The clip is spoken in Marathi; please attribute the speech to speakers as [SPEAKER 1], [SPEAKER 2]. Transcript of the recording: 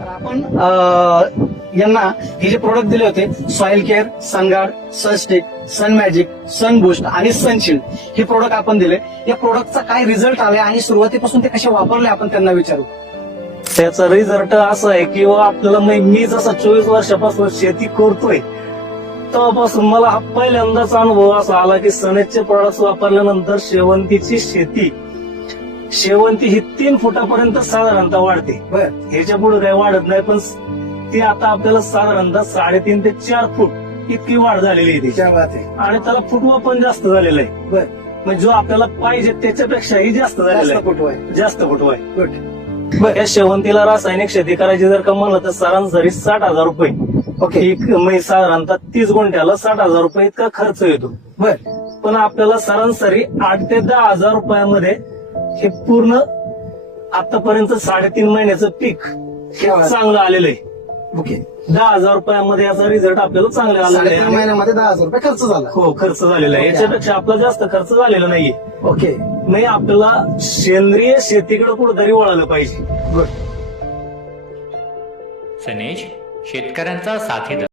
[SPEAKER 1] तर आपण अं, यांना हे जे प्रोडक्ट दिले होते soil care sunguard sunstick sun magic sun boost आणि सनशील्ड हे प्रोडक्ट आपण दिले. या प्रोडक्टचा काय रिझल्ट आलाय आणि सुरुवातीपासून ते कसे वापरले आपण त्यांना विचारू.
[SPEAKER 2] त्याचा रिझल्ट असं आहे की आपल्याला मी जसं जसा चोवीस वर्षापासून शेती करतोय तेव्हापासून मला हा पहिल्यांदाच अनुभव असा आला की सनेजचे प्रोडक्ट वापरल्यानंतर शेवंतीची शेती शेवंती ही तीन फुटापर्यंत साधारणतः वाढते.
[SPEAKER 1] बर.
[SPEAKER 2] ह्याच्या पुढे काही वाढत नाही पण ती आता आपल्याला साधारणतः साडेतीन ते चार फूट इतकी वाढ झालेली आहे
[SPEAKER 1] बात आहे.
[SPEAKER 2] आणि त्याला फुटवा पण जास्त झालेला आहे.
[SPEAKER 1] बर.
[SPEAKER 2] म्हणजे जो आपल्याला पाहिजे त्याच्यापेक्षाही जास्त झालेला आहे.
[SPEAKER 1] फोटो आहे.
[SPEAKER 2] जास्त फुटवा आहे.
[SPEAKER 1] गुड. बर
[SPEAKER 2] या शेवंतीला रासायनिक शेती करायची जर का म्हणलं तर सरासरी साठ हजार रुपये.
[SPEAKER 1] ओके.
[SPEAKER 2] म्हणजे साधारणतः तीस गुंठ्याला साठ हजार रुपये इतका खर्च येतो.
[SPEAKER 1] बर.
[SPEAKER 2] पण आपल्याला सरासरी आठ ते दहा हजार रुपयामध्ये हे पूर्ण आतापर्यंत साडेतीन महिन्याचं पीक हे. चांगलं आलेलं आहे.
[SPEAKER 1] ओके.
[SPEAKER 2] दहा हजार रुपयामध्ये याचा रिझल्ट आपल्याला चांगला आलेला
[SPEAKER 1] साडेतीन
[SPEAKER 2] आहे
[SPEAKER 1] महिन्यामध्ये दहा हजार रुपये खर्च झाला.
[SPEAKER 2] हो खर्च झालेला आहे. याच्यापेक्षा आपला जास्त खर्च झालेला नाहीये.
[SPEAKER 1] ओके.
[SPEAKER 2] नाही आपल्याला सेंद्रिय शेतीकडे कुठेतरी वळालं पाहिजे.
[SPEAKER 3] सनेज शेतकऱ्यांचा साथीदार.